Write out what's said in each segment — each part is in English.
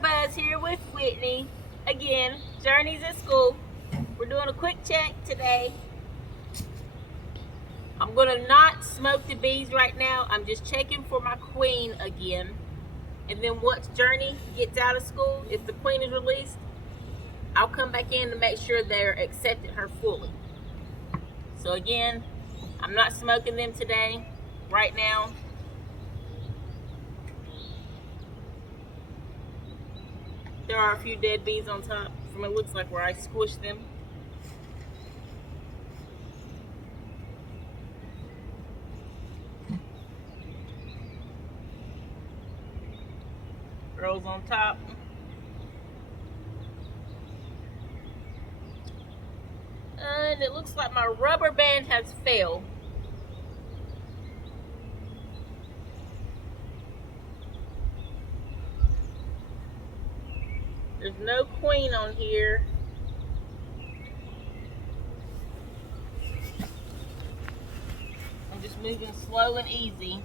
Buzz here with Whitney. Again, Journey's at school. We're doing a quick check today. I'm gonna not smoke the bees right now. I'm just checking for my queen again. And then once Journey gets out of school, if the queen is released, I'll come back in to make sure they're accepting her fully. So again, I'm not smoking them today, right now. There are a few dead bees on top from it looks like where I squished them. Girls on top. And it looks like my rubber band has failed. There's no queen on here. I'm just moving slow and easy.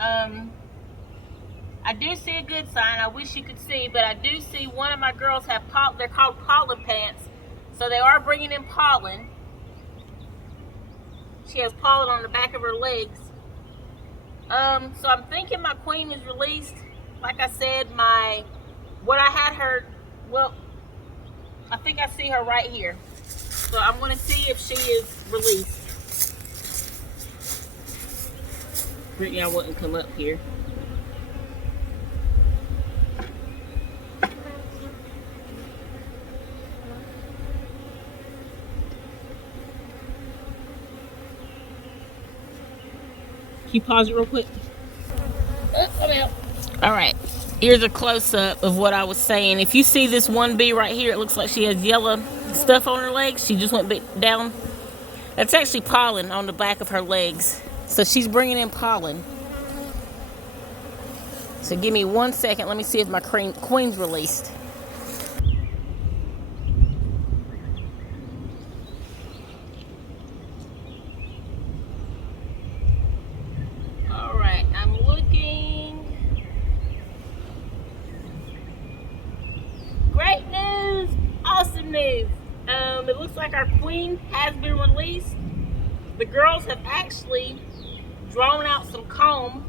I do see a good sign. I wish you could see, but I do see one of my girls have they're called pollen pants. So they are bringing in pollen. She has pollen on the back of her legs. So I'm thinking my queen is released. Like I said, what I had her, well, I think I see her right here. So I'm going to see if she is released. Brittany, I wouldn't come up here. Can you pause it real quick? All right, here's a close-up of what I was saying. If you see this one bee right here, it looks like she has yellow stuff on her legs. She just went down. That's actually pollen on the back of her legs. So she's bringing in pollen. So give me 1 second. Let me see if my queen's released. All right, I'm looking. Great news, awesome news. It looks like our queen has been released. The girls have actually drawn out some comb.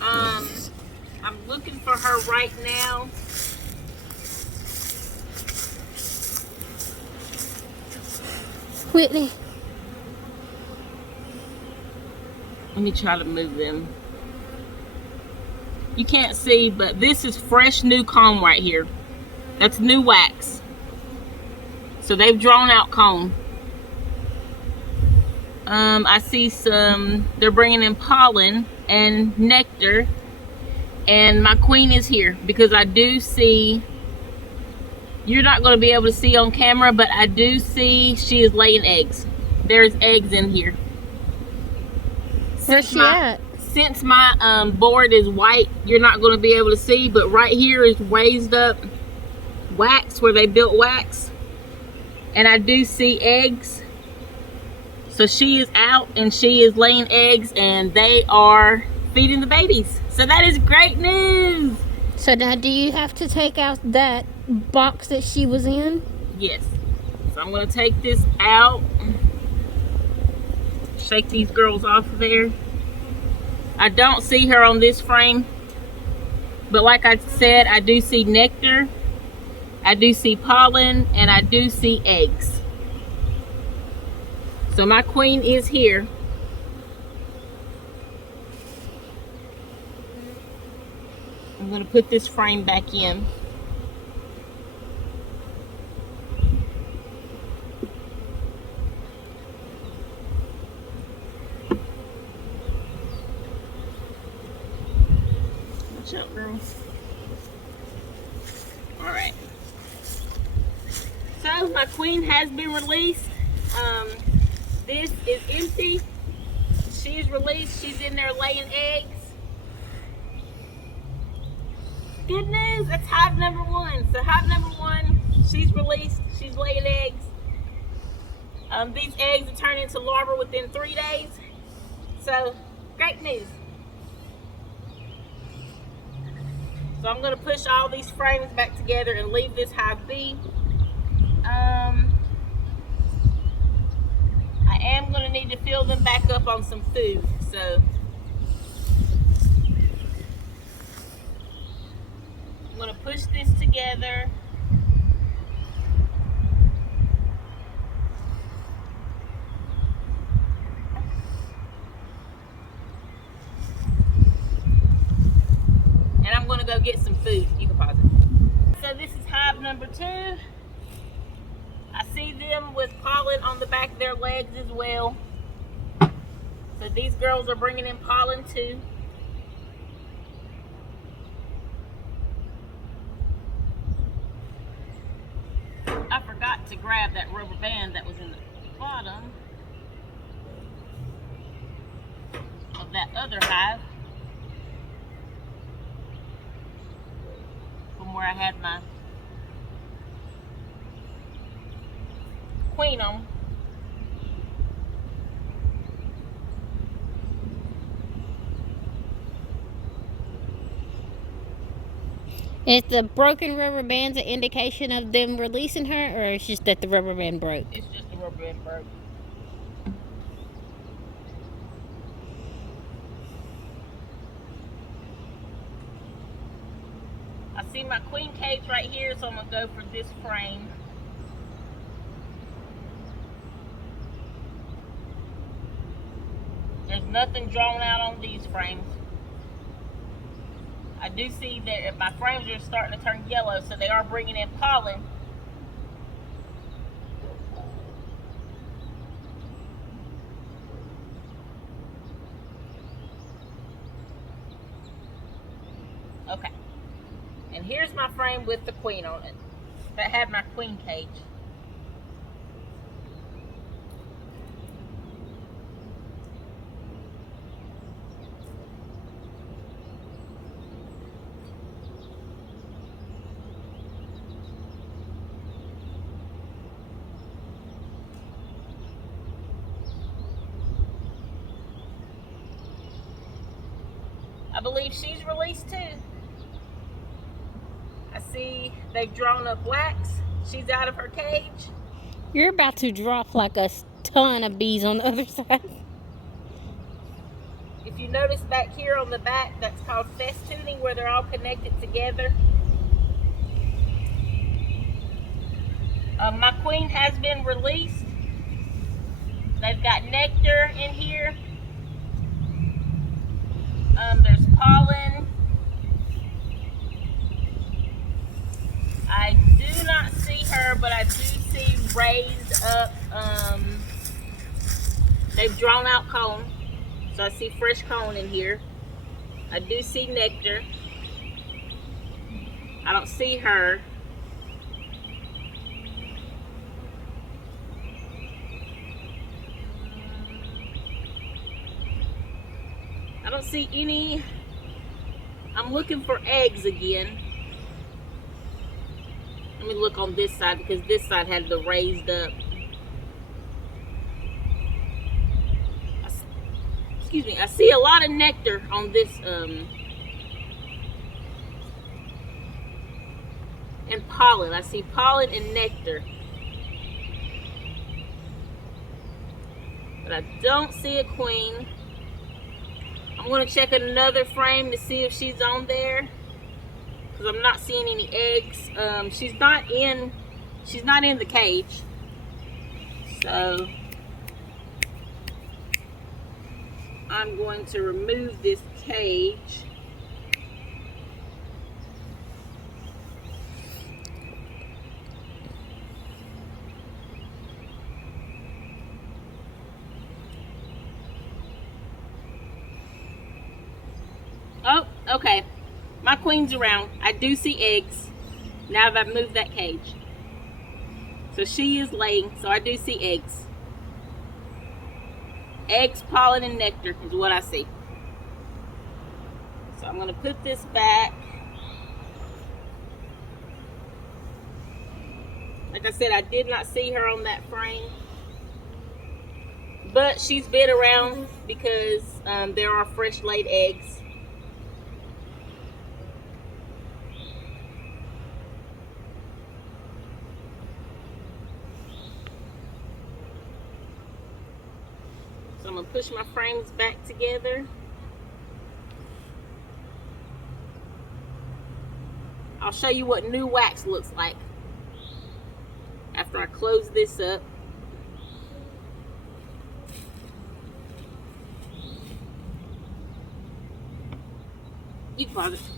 I'm looking for her right now. Whitney. Let me try to move them. You can't see, but this is fresh new comb right here. That's new wax. So they've drawn out comb. I see they're bringing in pollen and nectar. And my queen is here because I do see, you're not going to be able to see on camera, but I do see she is laying eggs. There's eggs in here. Where's she at? Since my board is white, you're not going to be able to see, but right here is raised up wax where they built wax. And I do see eggs. So she is out and she is laying eggs and they are feeding the babies. So that is great news. So now do you have to take out that box that she was in? Yes. So I'm going to take this out. Shake these girls off of there. I don't see her on this frame. But like I said, I do see nectar. I do see pollen. And I do see eggs. So my queen is here. I'm going to put this frame back in. Watch out, girl. Alright. So my queen has been released. This is empty. She is released. She's in there laying eggs. Good news, that's hive number 1. So hive number 1, she's released, she's laying eggs. These eggs will turn into larvae within 3 days. So, great news. So I'm going to push all these frames back together and leave this hive be. I am going to need to fill them back up on some food. So I'm going to push this together. And I'm going to go get some food. You can pause it. So this is hive number 2. I see them with pollen on the back of their legs as well. So these girls are bringing in pollen too. I forgot to grab that rubber band that was in the bottom of that other hive from where I had my queen on. Is the broken rubber bands an indication of them releasing her, or it's just that the rubber band broke? It's just the rubber band broke. I see my queen cage right here, so I'm going to go for this frame. There's nothing drawn out on these frames. I do see that my frames are starting to turn yellow, so they are bringing in pollen. Okay. And here's my frame with the queen on it. That had my queen cage. I believe she's released too. I see they've drawn up wax. She's out of her cage. You're about to drop like a ton of bees on the other side. If you notice back here on the back, that's called festooning, where they're all connected together. My queen has been released. They've got nectar in here. There's pollen. I do not see her, but I do see raised up, they've drawn out comb. So I see fresh comb in here. I do see nectar. I don't see her. I don't see any. I'm looking for eggs again. Let me look on this side, because this side had the raised up. Excuse me, I see a lot of nectar on this, and pollen. I see pollen and nectar. But I don't see a queen. I'm going to check another frame to see if she's on there, because I'm not seeing any eggs. She's not in the cage. So I'm going to remove this cage. Oh, okay. My queen's around. I do see eggs now that I've moved that cage. So she is laying, so I do see eggs. Eggs, pollen, and nectar is what I see. So I'm going to put this back. Like I said, I did not see her on that frame. But she's been around because there are fresh laid eggs. push my frames back together. I'll show you what new wax looks like after I close this up. You can pause it.